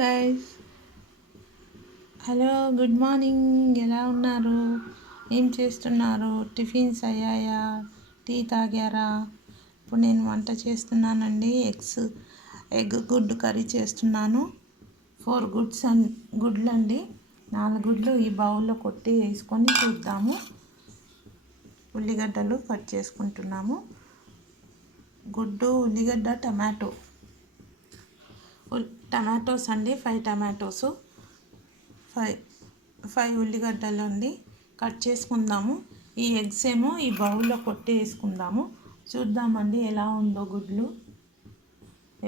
Guys, hello, good morning. ఎలా ఉన్నారు? ఏం చేస్తున్నారు? టిఫిన్స్ అయ్యాయా? టీ తాగారా? ఇప్పుడు నేను వంట చేస్తున్నానండి. ఎగ్ గుడ్డు కర్రీ చేస్తున్నాను. 4 గుడ్లు అండి. 4 గుడ్లు ఈ బౌల్లో కొట్టి వేసుకొని చూద్దాము. ఉల్లిగడ్డలు కట్ చేసుకుంటున్నాము. గుడ్డు, ఉల్లిగడ్డ, టమాటోస్ అండి. 5 టమాటోస్, 5 ఉల్లిగడ్డలు అండి. కట్ చేసుకుందాము. ఈ ఎగ్స్ ఏమో ఈ బౌల్లో కొట్టి వేసుకుందాము. చూద్దామండి ఎలా ఉందో గుడ్లు.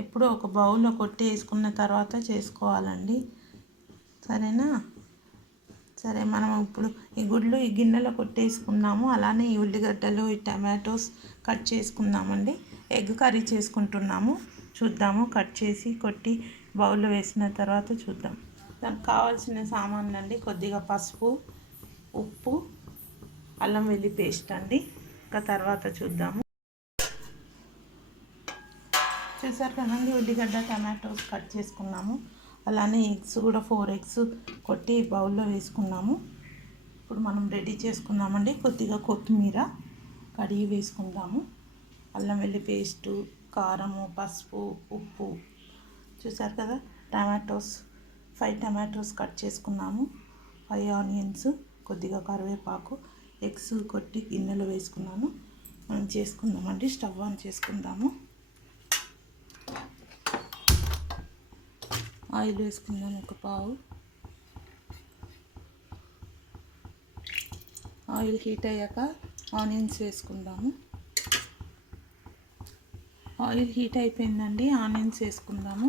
ఎప్పుడో ఒక బౌల్లో కొట్టి వేసుకున్న తర్వాత చేసుకోవాలండి, సరేనా? సరే, మనం ఇప్పుడు ఈ గుడ్లు ఈ గిన్నెలో కొట్టేసుకుందాము. అలానే ఈ ఉల్లిగడ్డలు, ఈ టమాటోస్ కట్ చేసుకుందామండి. ఎగ్ కర్రీ చేసుకుంటున్నాము. చూద్దాము. కట్ చేసి కొట్టి బౌల్లో వేసిన తర్వాత చూద్దాం. దానికి కావాల్సిన సామాన్లు అండి: కొద్దిగా పసుపు, ఉప్పు, అల్లం వెల్లి పేస్ట్ అండి. ఇంకా తర్వాత చూద్దాము. చూసారు కదండి, ఉల్లిగడ్డ, టమాటోస్ కట్ చేసుకున్నాము. అలానే ఎగ్స్ కూడా 4 ఎగ్స్ కొట్టి బౌల్లో వేసుకున్నాము. ఇప్పుడు మనం రెడీ చేసుకుందామండి. కొద్దిగా కొత్తిమీర కడిగి వేసుకుందాము. అల్లం వెల్లి పేస్టు, కారము, పసుపు, ఉప్పు. చూసారు కదా, 5 టమాటోస్ కట్ చేసుకున్నాము. 5 ఆనియన్స్, కొద్దిగా కరివేపాకు, ఎగ్స్ కొట్టి గిన్నెలో వేసుకున్నాను. మనం చేసుకుందామండి. స్టవ్ ఆన్ చేసుకుందాము. ఆయిల్ వేసుకుందాము. ఒక పావు. ఆయిల్ హీట్ అయ్యాక ఆనియన్స్ వేసుకుందాము. ఆయిల్ హీట్ అయిపోయిందండి. ఆనియన్స్ వేసుకుందాము.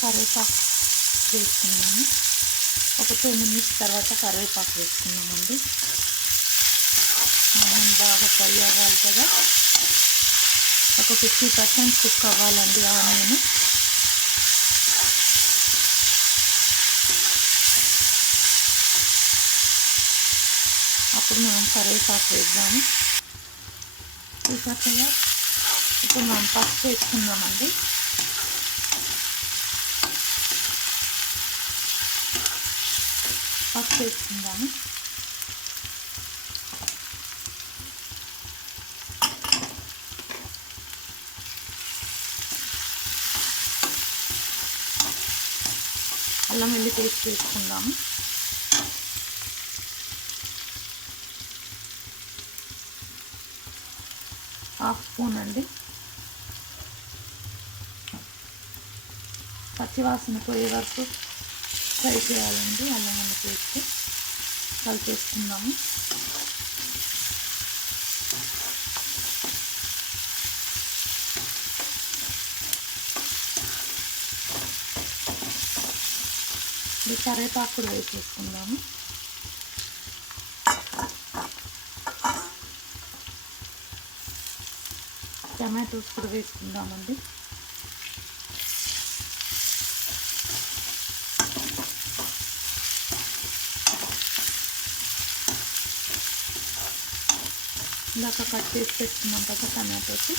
కరివేపాకు వేసుకుందాము. ఒక 2 మినిట్స్ తర్వాత కరివేపాకు వేసుకుందామండి. ఆనియన్ బాగా ఫ్రై అవ్వాలి కదా, ఒక 50% కుక్ అవ్వాలండి ఆనియన్. అప్పుడు మనం కరివేపాకు వేద్దాము. చూసారు కదా, ఇప్పుడు మనం పసుపు వేసుకుందామండి. పసుపు వేసుకుందాము. అల్లం వెల్లి పేస్ట్ వేసుకుందాము. ½ స్పూన్ అండి. పచ్చివాసన పోయే వరకు ఫ్రై చేయాలండి. అల్లం వెల్లి పేస్ట్ కలిపేసుకుందాము. ఇది కరివేపాకు కూడా వేసేసుకుందాము. టమాటోస్ కూడా వేసుకుందామండి. ఇందాక కట్ చేసి పెట్టుకున్నాం కదా టమాటోస్,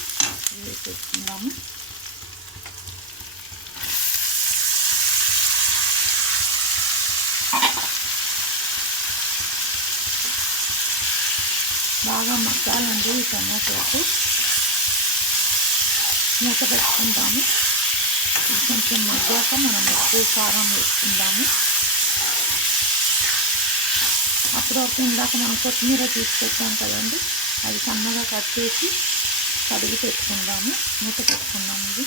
వేసేసుకుందాము. బాగా మగ్గాలండి ఈ టమాటోస్. మూత పెట్టుకుందాము. కొంచెం మగ్గాక మనం ఉప్పు, కారం వేసుకుందాము. అప్పుడు ఇందాక మనం కొత్తిమీర తీసుకొచ్చాం కదండి, అది సన్నగా కట్ చేసి కడిగి పెట్టుకుందాము. మూత పెట్టుకుందాము. ఇది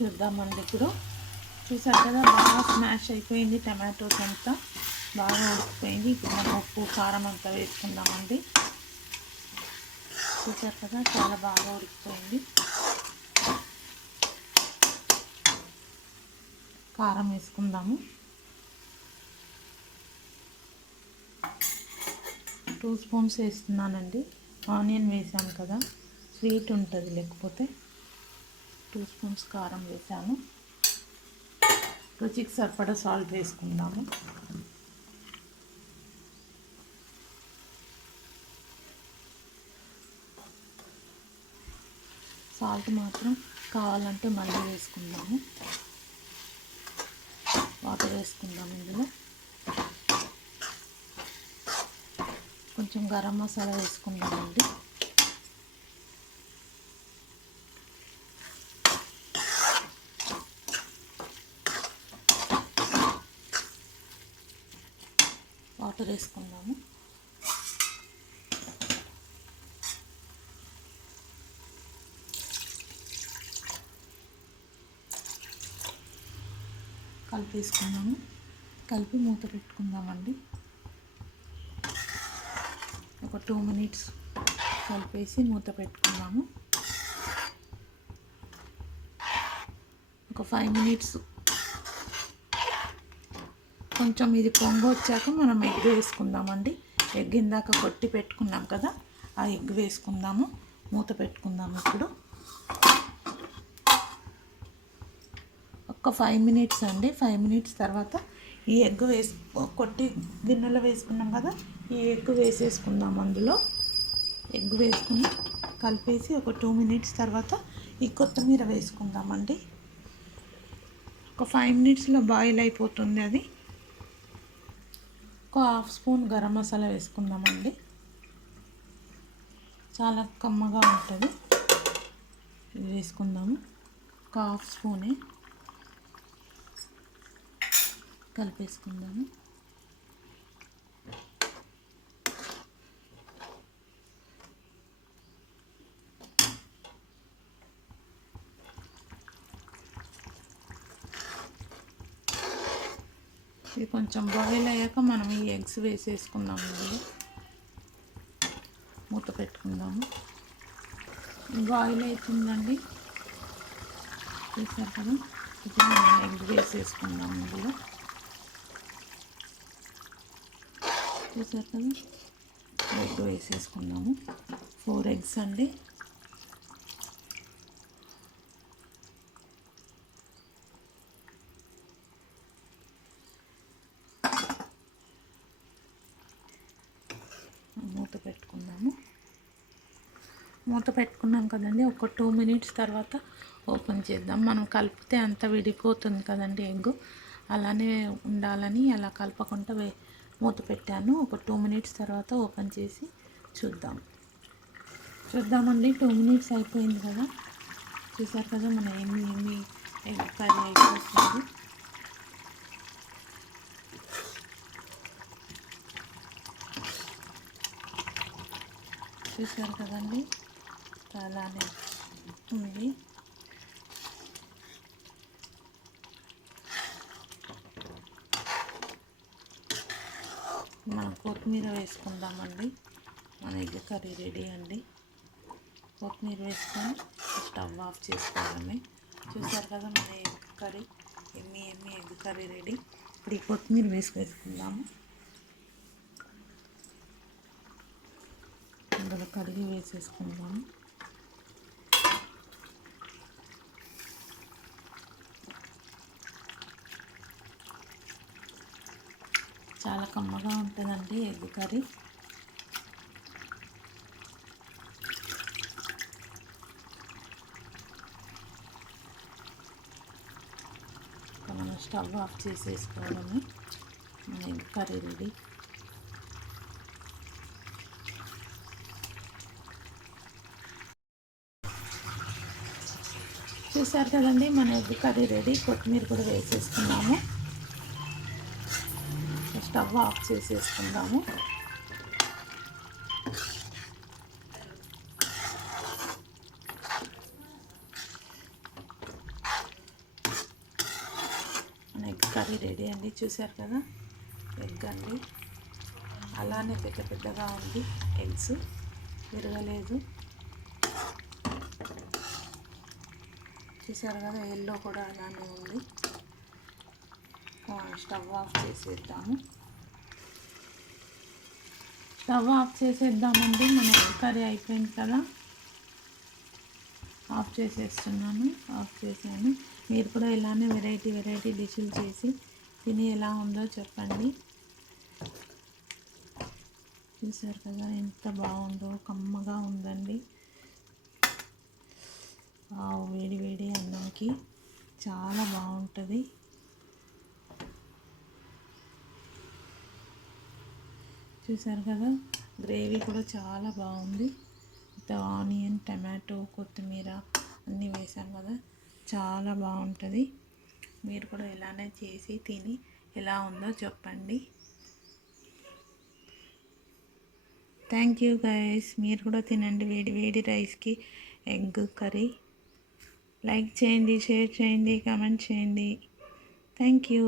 చూద్దామండి. ఇప్పుడు చూసారు కదా, బాగా స్మాష్ అయిపోయింది. టమాటోస్ అంతా బాగా ఉడికిపోయింది. ఇప్పుడు మనం ఉప్పు, కారం అంతా వేసుకుందామండి. చూసారు కదా, చాలా బాగా ఉడికిపోయింది. కారం వేసుకుందాము. 2 స్పూన్స్ వేస్తున్నానండి. ఆనియన్ వేసాము కదా, స్వీట్ ఉంటుంది లేకపోతే. 2 స్పూన్స్ కారం వేసాను. రుచికి సరిపడా సాల్ట్ వేసుకుందాము. సాల్ట్ మాత్రం కావాలంటే మళ్ళీ వేసుకుందాము. వాటర్ వేసుకుందాము. ఇందులో కొంచెం గరం మసాలా వేసుకుందామండి. వాటర్ వేసుకుందాము. కలిపేసుకుందాము. కలిపి మూత పెట్టుకుందామండి. ఒక 2 minutes కలిపేసి మూత పెట్టుకుందాము. ఒక 5 minutes కొంచెం ఇది పొంగు వచ్చాక మనం ఎగ్ వేసుకుందామండి. ఎగ్ ఇందాక కొట్టి పెట్టుకున్నాం కదా, ఆ ఎగ్ వేసుకుందాము. మూత పెట్టుకుందాము. ఇప్పుడు ఒక 5 minutes అండి. 5 minutes తర్వాత ఈ ఎగ్ కొట్టి గిన్నెలో వేసుకున్నాం కదా, ఈ ఎగ్ వేసేసుకుందాం. అందులో ఎగ్ వేసుకుని కలిపేసి ఒక 2 minutes తర్వాత ఈ కొత్తిమీర వేసుకుందామండి. ఒక 5 minutesలో బాయిల్ అయిపోతుంది అది. ఒక 1/2 స్పూన్ గరం మసాలా వేసుకుందామండి. చాలా కమ్మగా ఉంటుంది. ఇది వేసుకుందాము. ఒక 1/2 స్పూనే కలిపేసుకుందాము. ఇది కొంచెం బాయిల్ అయ్యాక మనం ఈ ఎగ్స్ వేసేసుకుందాము. ఇందులో మూత పెట్టుకుందాము. బాయిల్ అవుతుందండి, చూసారు కదా. ఇప్పుడు మనం ఎగ్ వేసేసుకుందాము. ఇందులో చూసారు కదా, ఎగ్ వేసేసుకుందాము. 4 eggs అండి. మూత పెట్టుకుందాము. మూత పెట్టుకున్నాం కదండి. ఒక 2 minutes తర్వాత ఓపెన్ చేద్దాం. మనం కలిపితే అంతా విడిపోతుంది కదండి ఎగ్, అలానే ఉండాలని అలా కలపకుండా మూత పెట్టాను. ఒక 2 minutes తర్వాత ఓపెన్ చేసి చూద్దామండి. 2 minutes అయిపోయింది కదా, చూసారు కదా. మన ఎన్ని ఎగ్ కర్రీ అయిపోతుంది. చూసారు కదండి, చాలానే ఉంది. మనం కొత్తిమీర వేసుకుందామండి. మన ఎగ్ కర్రీ రెడీ అండి. కొత్తిమీర వేసుకొని స్టవ్ ఆఫ్ చేసుకోవడమే. చూసారు కదా, మన ఎగ్ కర్రీ ఎమ్మి ఎగ్ కర్రీ రెడీ. ఇప్పుడు ఈ కొత్తిమీర వేసుకుందాము. అందులో కడిగి వేసేసుకుందాము. చాలా కమ్మగా ఉంటుందండి ఎగ్ కర్రీ. మనం స్టవ్ ఆఫ్ చేసేసుకోవడమే. మన ఎగ్ కర్రీ రెడీ. చూసారు కదండి, మన ఎగ్ కర్రీ రెడీ. కొత్తిమీర కూడా వేసేసుకున్నాము. స్టవ్ ఆఫ్ చేసేసుకుందాము. మన ఎగ్ కర్రీ రెడీ అండి. చూసారు కదా, ఎగ్ అండి. అలానే పెద్దగా ఉంది. ఎగ్స్ విరగలేదు. చూసారు కదా, ఎల్లో కూడా అలానే ఉంది. స్టవ్ ఆఫ్ చేసేద్దాము. స్టవ్ ఆఫ్ చేసేద్దామండి. మన ఎగ్ కర్రీ అయిపోయింది కదా, ఆఫ్ చేసేస్తున్నాను. ఆఫ్ చేశాను. మీరు కూడా ఇలానే వెరైటీ డిష్లు చేసి తిని ఎలా ఉందో చెప్పండి. చూసారు కదా ఎంత బాగుందో, కమ్మగా ఉందండి. వేడి వేడి అన్నంకి చాలా బాగుంటుంది. చూసారు కదా, గ్రేవీ కూడా చాలా బాగుంది. ఆనియన్, టమాటో, కొత్తిమీర అన్నీ వేసాం కదా, చాలా బాగుంటుంది. మీరు కూడా ఇలానే చేసి తిని ఎలా ఉందో చెప్పండి. Thank you guys. మీరు కూడా తినండి వేడి వేడి రైస్కి ఎగ్ కర్రీ. లైక్ చేయండి, షేర్ చేయండి, కామెంట్ చేయండి. Thank you.